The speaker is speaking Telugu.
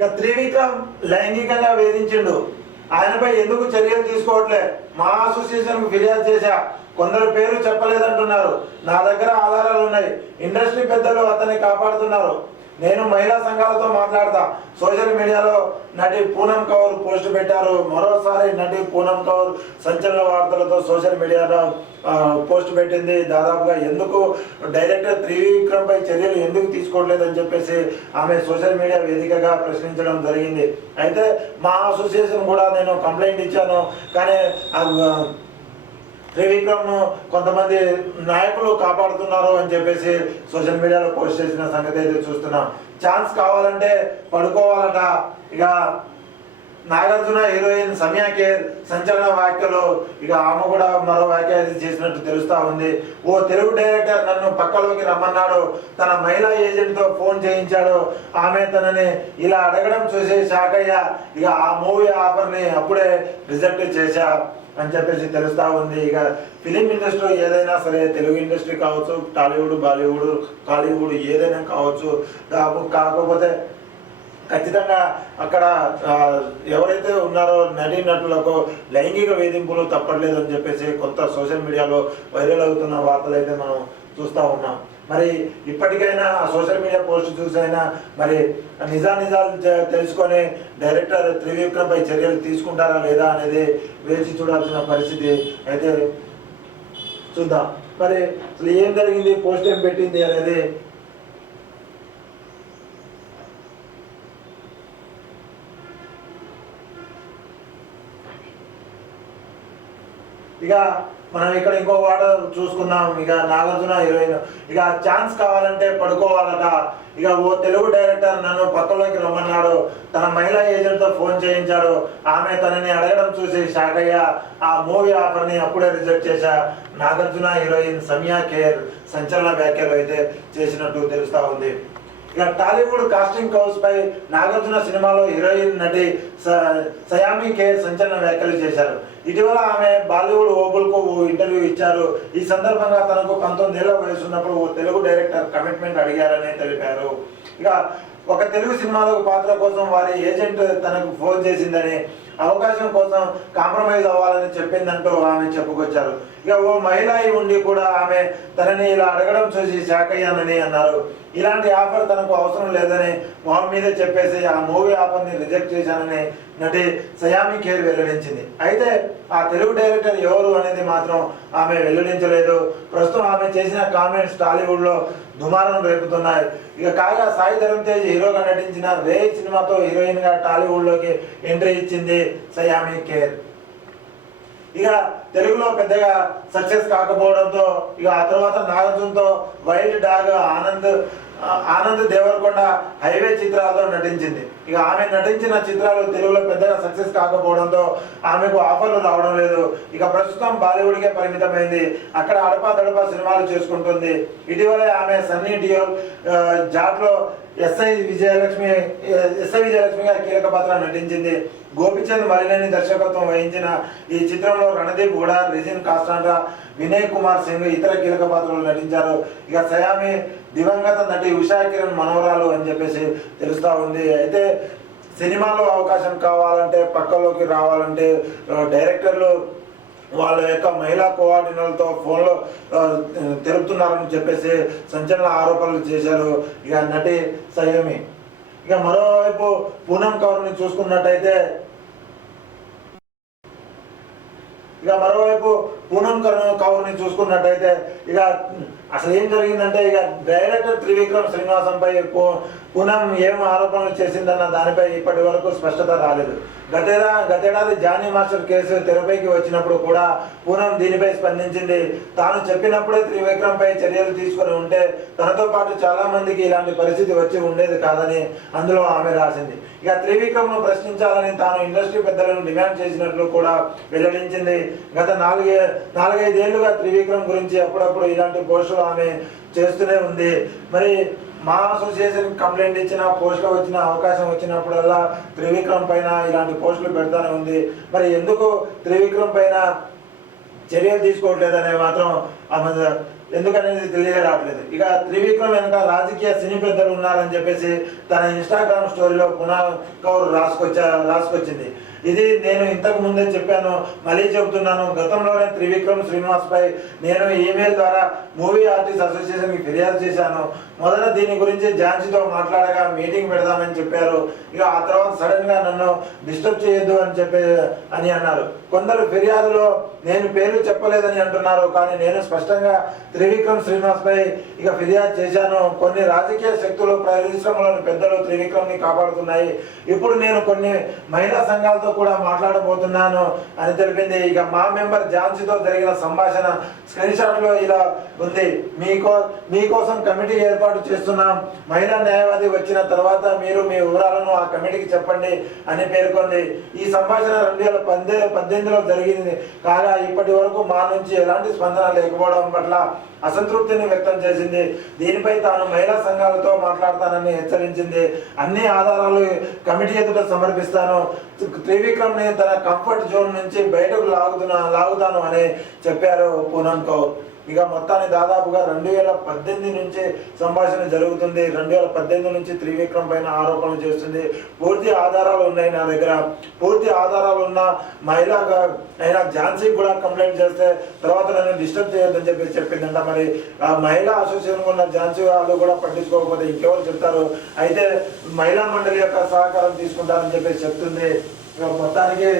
ఇక త్రివిక్రమ్ లైంగికంగా వేధించిండు. ఆయనపై ఎందుకు చర్యలు తీసుకోవట్లే? మా అసోసియేషన్ ఫిర్యాదు చేశా. కొందరు పేరు చెప్పలేదంటున్నారు. నా దగ్గర ఆధారాలు ఉన్నాయి. ఇండస్ట్రీ పెద్దలు అతన్ని కాపాడుతున్నారు. నేను మహిళా సంఘాలతో మాట్లాడతా. సోషల్ మీడియాలో నటి పూనం కౌర్ పోస్ట్ పెట్టారు. మరోసారి నటి పూనం కౌర్ సంచలన వార్తలతో సోషల్ మీడియాలో పోస్ట్ పెట్టింది. దాదాపుగా ఎందుకు డైరెక్టర్ త్రివిక్రమ్ పై చర్యలు ఎందుకు తీసుకోవట్లేదని చెప్పేసి ఆమె సోషల్ మీడియా వేదికగా ప్రశ్నించడం జరిగింది. అయితే మా అసోసియేషన్ కూడా నేను కంప్లైంట్ ఇచ్చాను. కానీ త్రివిక్రమ్ను కొంతమంది నాయకులు కాపాడుతున్నారు అని చెప్పేసి సోషల్ మీడియాలో పోస్ట్ చేసిన సంగతి అయితే చూస్తున్నాం. ఛాన్స్ కావాలంటే పడుకోవాలట. ఇక నాగార్జున హీరోయిన్ సమయా కేర్ సంచలన వ్యాఖ్యలు ఇక ఆమె కూడా మరో వ్యాఖ్య చేసినట్టు తెలుస్తా ఉంది. ఓ తెలుగు డైరెక్టర్ నన్ను పక్కలోకి రమ్మన్నాడు. తన మహిళా ఏజెంట్తో ఫోన్ చేయించాడు. ఆమె తనని ఇలా అడగడం చూసి షాక్ అయ్యా ఇక ఆ మూవీ ఆఫర్ని అప్పుడే రిజెక్ట్ చేశా. అని చెప్పేసి తెలుస్తూ ఉంది. ఇక ఫిలిం ఇండస్ట్రీ ఏదైనా సరే తెలుగు ఇండస్ట్రీ కావచ్చు టాలీవుడ్ బాలీవుడ్ కాలీవుడ్ ఏదైనా కావచ్చు కాకపోతే ఖచ్చితంగా అక్కడ ఎవరైతే ఉన్నారో నటీ నటులకు లైంగిక వేధింపులు తప్పట్లేదు అని చెప్పేసి కొంత సోషల్ మీడియాలో వైరల్ అవుతున్న వార్తలు అయితే మనం చూస్తూ ఉన్నాం. మరి ఇప్పటికైనా ఆ సోషల్ మీడియా పోస్ట్ చూసైనా మరి నిజానిజాలు తెలుసుకొని డైరెక్టర్ త్రివిక్రమ్పై చర్యలు తీసుకుంటారా లేదా అనేది వేచి చూడాల్సిన పరిస్థితి అయితే చూద్దాం. మరి అసలు ఏం జరిగింది? పోస్ట్ ఏం పెట్టింది అనేది ఇక మనం ఇక్కడ ఇంకో వాట చూసుకున్నాం ఇక నాగార్జున హీరోయిన్. ఇక ఛాన్స్ కావాలంటే పడుకోవాలట. ఇక ఓ తెలుగు డైరెక్టర్ నన్ను పక్కలోకి రమ్మన్నాడు. తన మహిళా ఏజెంట్తో ఫోన్ చేయించాడు. ఆమె తనని అడగడం చూసి షాక్ అయ్యా. ఆ మూవీ ఆఫర్ని అప్పుడే రిజెక్ట్ చేశా. నాగార్జున హీరోయిన్ సమయా కేర్ సంచలన వ్యాఖ్యలు అయితే చేసినట్టు తెలుస్తా ఉంది. ఇక టాలీవుడ్ కాస్టింగ్ కౌస్ పై నాగార్జున సినిమాలో హీరోయిన్ నటి స- సయామి కే సంచలన వ్యాఖ్యలు చేశారు. ఇటీవల ఆమె బాలీవుడ్ ఓబుల్కు ఓ ఇంటర్వ్యూ ఇచ్చారు. ఈ సందర్భంగా తనకు పంతొమ్మిది ఏళ్ళ వయసు ఉన్నప్పుడు ఓ తెలుగు డైరెక్టర్ కమిట్మెంట్ అడిగారని తెలిపారు. ఇక ఒక తెలుగు సినిమాలో పాత్ర కోసం వారి ఏజెంట్ తనకు ఫోన్ చేసిందని అవకాశం కోసం కాంప్రమైజ్ అవ్వాలని చెప్పిందంటూ ఆమె చెప్పుకొచ్చారు. ఇక ఓ మహిళ అయి ఉండి కూడా ఆమె తనని ఇలా అడగడం చూసి షాక్ అయ్యానని అన్నారు. ఇలాంటి ఆఫర్ తనకు అవసరం లేదని మొహం మీదే చెప్పేసి ఆ మూవీ ఆఫర్ని రిజెక్ట్ చేశానని నటి సయామి ఖేర్ వెల్లడించింది. అయితే ఆ తెలుగు డైరెక్టర్ ఎవరు అనేది మాత్రం ఆమె వెల్లడించలేదు. ప్రస్తుతం ఆమె చేసిన కామెంట్స్ టాలీవుడ్లో దుమారం రేపుతున్నాయి. ఇక కాగా సాయి ధరమ్ తేజ్ హీరోగా నటించిన రే సినిమాతో హీరోయిన్గా ఎంట్రీ ఇచ్చింది సయామి కేర్ ఇక తెలుగులో పెద్దగా సక్సెస్ కాకపోవడంతో ఇక ఆ తర్వాత నాగార్జునతో wild dog Anand Anand Deverakonda highway చిత్రాలతో నటించింది. ఇక ఆమె నటించిన చిత్రాలు తెలుగులో పెద్దగా సక్సెస్ కాకపోవడంతో ఆమెకు ఆఫర్లు రావడం లేదు. ఇక ప్రస్తుతం బాలీవుడ్కే పరిమితమైంది. అక్కడ అడపా దడపా సినిమాలు చేసుకుంటుంది. ఇటీవలే ఆమె సన్నీ డియోల్ జాట్లో ఎస్ఐ విజయలక్ష్మి ఎస్ఐ విజయలక్ష్మిగా కీలక పాత్ర నటించింది. గోపిచంద్ మలినేని దర్శకత్వం వహించిన ఈ చిత్రంలో రణదీప్ హుడా రిజిన్ కాస్టాండ్రా వినయ్ కుమార్ సింగ్ ఇతర కీలక పాత్రలు నటించారు. ఇక సయామి దివంగత నటి ఉషా కిరణ్ మనవరాలు అని చెప్పేసి తెలుస్తూ ఉంది. అయితే సినిమాలో అవకాశం కావాలంటే పక్కలోకి రావాలంటే డైరెక్టర్లు వాళ్ళ యొక్క మహిళా కోఆర్డినర్లతో ఫోన్లో తెలుపుతున్నారని చెప్పేసి సంచలన ఆరోపణలు చేశారు ఇక నటి సయమి. ఇక మరోవైపు పూనం కౌర్ని చూసుకున్నట్టయితే ఇక మరోవైపు పూనం కరు- కౌర్ని చూసుకున్నట్టయితే ఇక అసలు ఏం జరిగిందంటే ఇక డైరెక్టర్ త్రివిక్రమ్ శ్రీనివాసంపై పూనం ఏం ఆరోపణలు చేసిందన్న దానిపై ఇప్పటి వరకు స్పష్టత రాలేదు. గతేడా గతేడాది జానీ మాస్టర్ కేసు తెరపైకి వచ్చినప్పుడు కూడా పూనం దీనిపై స్పందించింది. తాను చెప్పినప్పుడే త్రివిక్రమ్ పై చర్యలు తీసుకొని ఉంటే తనతో పాటు చాలా మందికి ఇలాంటి పరిస్థితి వచ్చి ఉండేది కాదని అందులో ఆమె రాసింది. ఇక త్రివిక్రమ్ను ప్రశ్నించాలని తాను ఇండస్ట్రీ పెద్దలను డిమాండ్ చేసినట్లు కూడా వెల్లడించింది. గత నాలుగే నాలుగైదేళ్ళుగా త్రివిక్రమ్ గురించి అప్పుడప్పుడు ఇలాంటి పోస్టులు ఆమె చేస్తూనే ఉంది. మరి మా అసోసియేషన్ కంప్లైంట్ ఇచ్చిన పోస్టులు వచ్చిన అవకాశం వచ్చినప్పుడల్లా త్రివిక్రమ్ పైన ఇలాంటి పోస్టులు పెడతానే ఉంది. మరి ఎందుకు త్రివిక్రమ్ పైన చర్యలు తీసుకోవట్లేదనే మాత్రం ఆమె ఎందుకనేది తెలియరావట్లేదు ఇక త్రివిక్రమ్ వెనక రాజకీయ సినీ పెద్దలు ఉన్నారని చెప్పేసి తన ఇన్స్టాగ్రామ్ స్టోరీలో పునా కౌర్ రాసుకొచ్చా రాసుకొచ్చింది. ఇది నేను ఇంతకు ముందే చెప్పాను మళ్ళీ చెబుతున్నాను గతంలోనే త్రివిక్రమ్ శ్రీనివాస్ పై నేను ఈమెయిల్ ద్వారా మూవీ ఆర్టిస్ట్ అసోసియేషన్కి ఫిర్యాదు చేశాను. మొదట దీని గురించి ఝాన్సీతో మాట్లాడగా మీటింగ్ పెడదామని చెప్పారు. ఇక ఆ తర్వాత సడన్గా నన్ను డిస్టర్బ్ చేయొద్దు అని చెప్పే అని అన్నారు. కొందరు ఫిర్యాదులో నేను పేర్లు చెప్పలేదని అంటున్నారు కానీ నేను స్పష్టంగా త్రివిక్రమ్ శ్రీనివాస్ పై ఇక ఫిర్యాదు చేశాను. కొన్ని రాజకీయ శక్తులు పరిశ్రమలోని పెద్దలు త్రివిక్రమ్ని కాపాడుతున్నాయి. ఇప్పుడు నేను కొన్ని మహిళా సంఘాలతో కూడా మాట్లాడబోతున్నాను అని తెలిపింది. ఇక మా మెంబర్ ఝాన్సీతో జరిగిన సంభాషణ స్క్రీన్ షాట్లో ఇలా ఉంది. మీకో మీకోసం కమిటీ ఏర్పాటు చేస్తున్నాం. మహిళా న్యాయవాది వచ్చిన తర్వాత మీరు మీ వివరాలను ఆ కమిటీకి చెప్పండి అని పేర్కొంది. ఈ సంభాషణ రెండు వేల పద్దెనిమిది పద్దెనిమిదిలో జరిగింది. కాగా ఇప్పటి వరకు మా నుంచి ఎలాంటి స్పందన లేకపోవడం పట్ల అసంతృప్తిని వ్యక్తం చేసింది. దీనిపై తాను మహిళా సంఘాలతో మాట్లాడతానని హెచ్చరించింది. అన్ని ఆధారాలు కమిటీ ఎదుట సమర్పిస్తాను. త్రివిక్రమ్ని తన కంఫర్ట్ జోన్ నుంచి బయటకు లాగుతున్నా లాగుతాను అని చెప్పారు పూనం కౌర్. ఇక మొత్తాన్ని దాదాపుగా రెండు వేల పద్దెనిమిది నుంచి సంభాషణ జరుగుతుంది. రెండు వేల పద్దెనిమిది నుంచి త్రివిక్రమ్ పైన ఆరోపణలు చేస్తుంది. పూర్తి ఆధారాలు ఉన్నాయి నా దగ్గర. పూర్తి ఆధారాలు ఉన్న మహిళగా అయినా ఝాన్సీ కూడా కంప్లైంట్ చేస్తే తర్వాత నన్ను డిస్టర్బ్ చేయొద్దని చెప్పి చెప్పిందంట. మరి ఆ మహిళా అసోసియేషన్ ఉన్న ఝాన్సీ వాళ్ళు కూడా పట్టించుకోకపోతే ఇంకెవరు చెప్తారు? అయితే మహిళా మండలి యొక్క సహకారం తీసుకుంటారని చెప్పేసి చెప్తుంది. ఇక మొత్తానికి